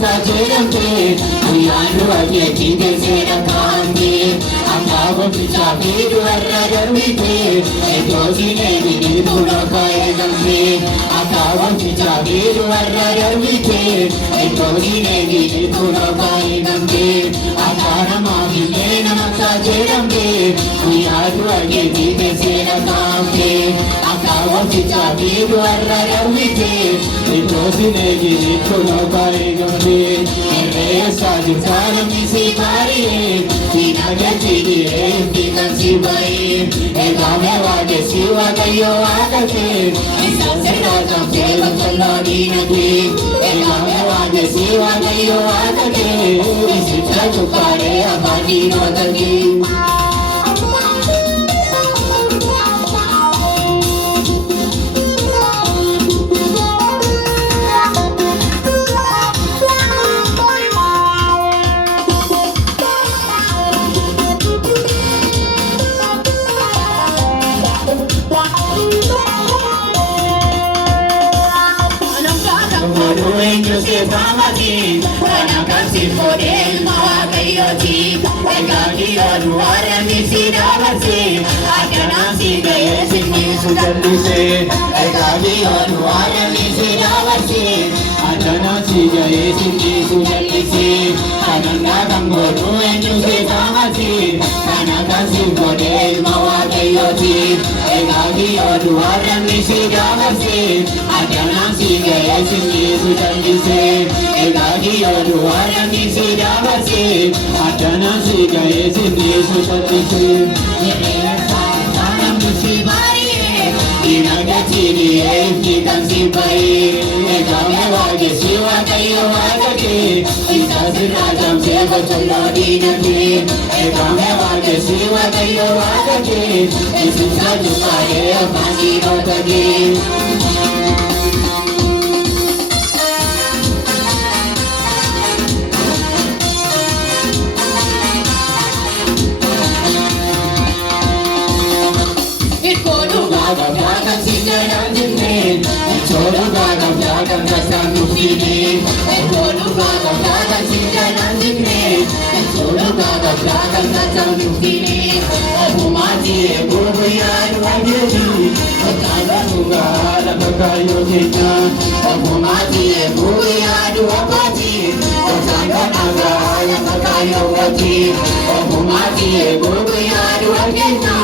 tajirante Uyandu ake kide sera kande Amabo picha bidu arragarmite Etosi negi niduno kaya gambe Amabo picha bidu arragarmite Etosi negi niduno kaya gambe Akara mami mena tajirante Uyandu ake kide sera kande Amabo picha bidu arragarmite Etosi negi niduno kaya gambe Sajjana misi pari, tina gachidi tika sibai. Ekame wage siwa kayo akase, isase rajam sela chalo dinati. Ekame wage siwa kayo akase, isita chukare abadi rodagi. Famati, wana kasi model mawakayoti, ekaki anuara misi davase, akana si gaye singi sujalli se, ekaki anuara misi davase, akana si gaye singi sujalli se, ananda kangoru enju se famati, wana kasi model mawakayoti, ekaki anuara misi davase, akana si gaye singi sujalli se. Ekagi aduara nisi davase, adana si gaye sini sutatise. Sana musi baye, inaga chini kitan si baye. Ekame wage siwa kayo wage, isasi rajam se bachalo dinati. Ekame wage siwa kayo wage, isisa jukaye apani rotagi. Cholu gaga gaga kasa mufini, cholu gaga gaga sinja nanjine, cholu gaga gaga kasa mufini. Abumati bubuyan wajudi, kala nugala bakayo jina. Abumati bubuyan wapati, kala nugala bakayo wati. Abumati bubuyan wajina,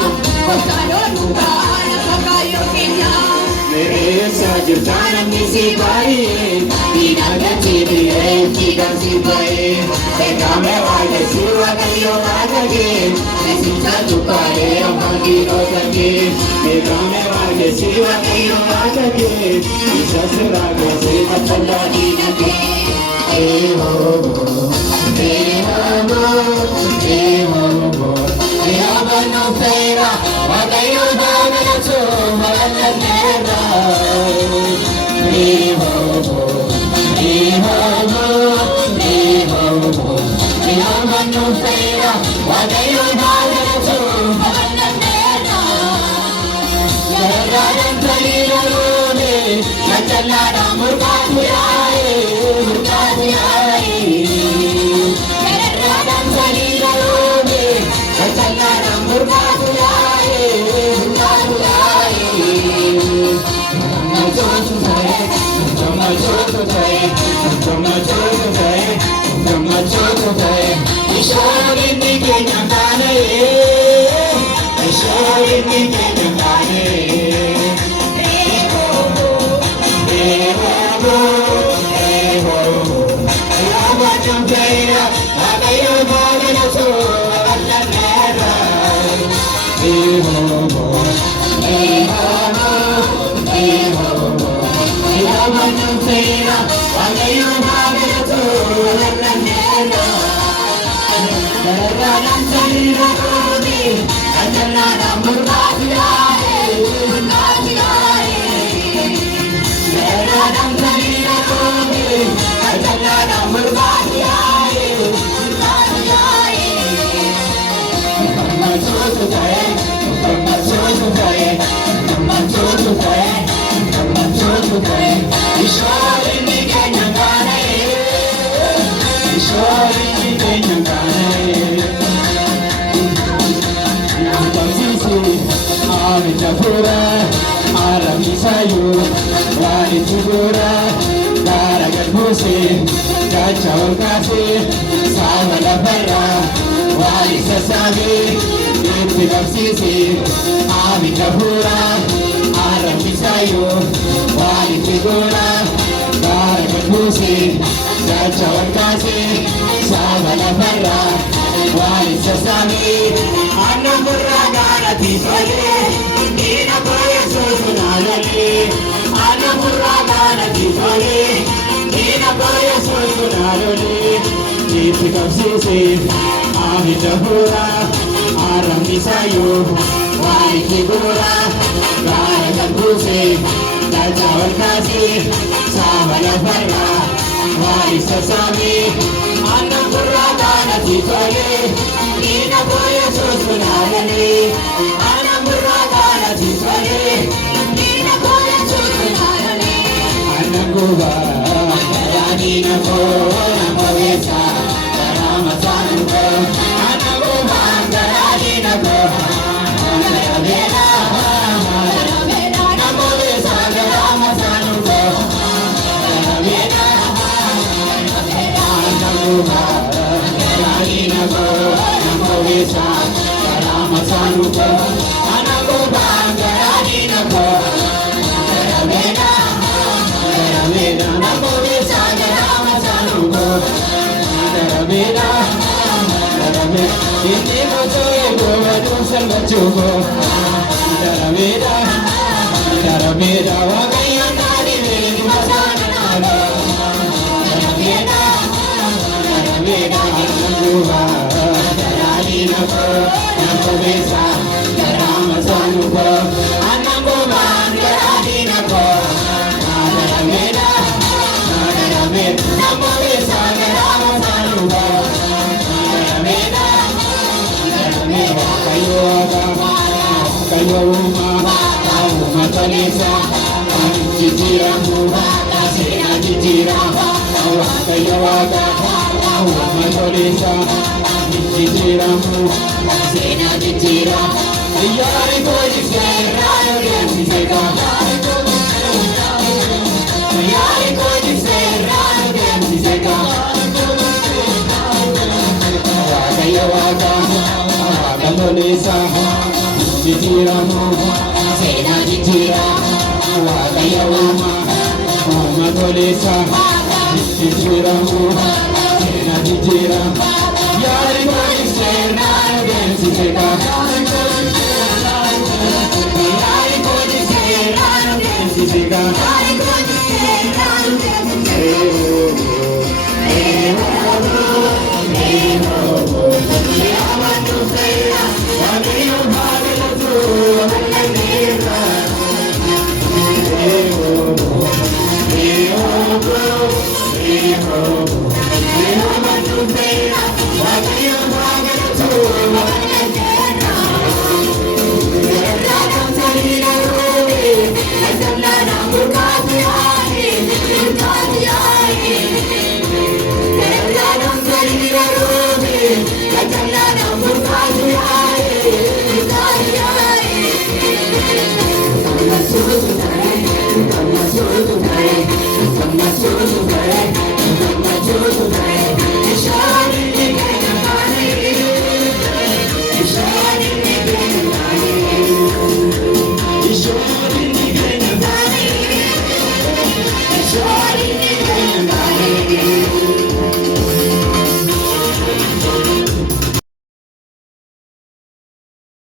kala nugala bakayo jina. Sajjana misi baye, tina gachidi tika sibaye. Ekame wage siwa kayo wage, esita tukare amagi rotagi. Ekame wage siwa kayo wage, isasura gase bachalo dinati. Eho ho, Yabano fera, wagayo dana so malanera. Yabano fera, wagayo dana so malanera. Yaradan kalira rode, yachalara murkatiraye, murkatiraye. Yaradan kalira rode, yachalara murkatiraye, murkatiraye. Shoyi kenyangane Namtamsisi Amijapura Aramisayu Wani Tugura Daragadbuse Gachawakasi Savala Barra Wali Sasami Namtamsisi Amijapura Aramisayu Wani Tugura Daragadbuse Gachawakasi Savala Barra Wali Sasami Anamurra Garati Swale Nina Boya Sosunalali Anamurra Garati Swale Nina Boya Sosunalali Nitikam Sisi Amijahura Aramisayu Wali Kigura Garagan Buse Gajawal Kasi Savala Barra Wali Sasami Anamurra Garati Swale Nina Boya Sosunalali Anamurra Garati Swale Nina Boya Sosunalali Anaguba Yanina Ko Namavesa Ramasanuko Anaguba Yanina Ko Namavena Namavesa Ramasanuko Namavena Anaguba Yanina Ko Namavesa Ramasanuko Anaguba Yanina Ko Namavena Namavesa Ramasanuko Namavena Indi mojoye gowa dusal bachuko Namavena Namavena Wagaya nani veli masana nana Namavena Namavena Namavena Namavena Namavesa Ramasanuko Anaguba Yanina Ko Namavena Namavesa Ramasanuko Namavena Namavena Kayoma Kauma Talisa Jijiramu Sena Jijira Kayawaga Kauma Talisa Jijiramu Sena Jijira Yari Koji Sera Yari Sega Yari Koji Sera Yari Sega Kayawaga Kamalisa Jijiramu Sena Jijira Kayawama Kamalisa Jijiramu Sena Jijira Yari Koji Sera Yari Sega Yari Koji Sera Yari Sega Come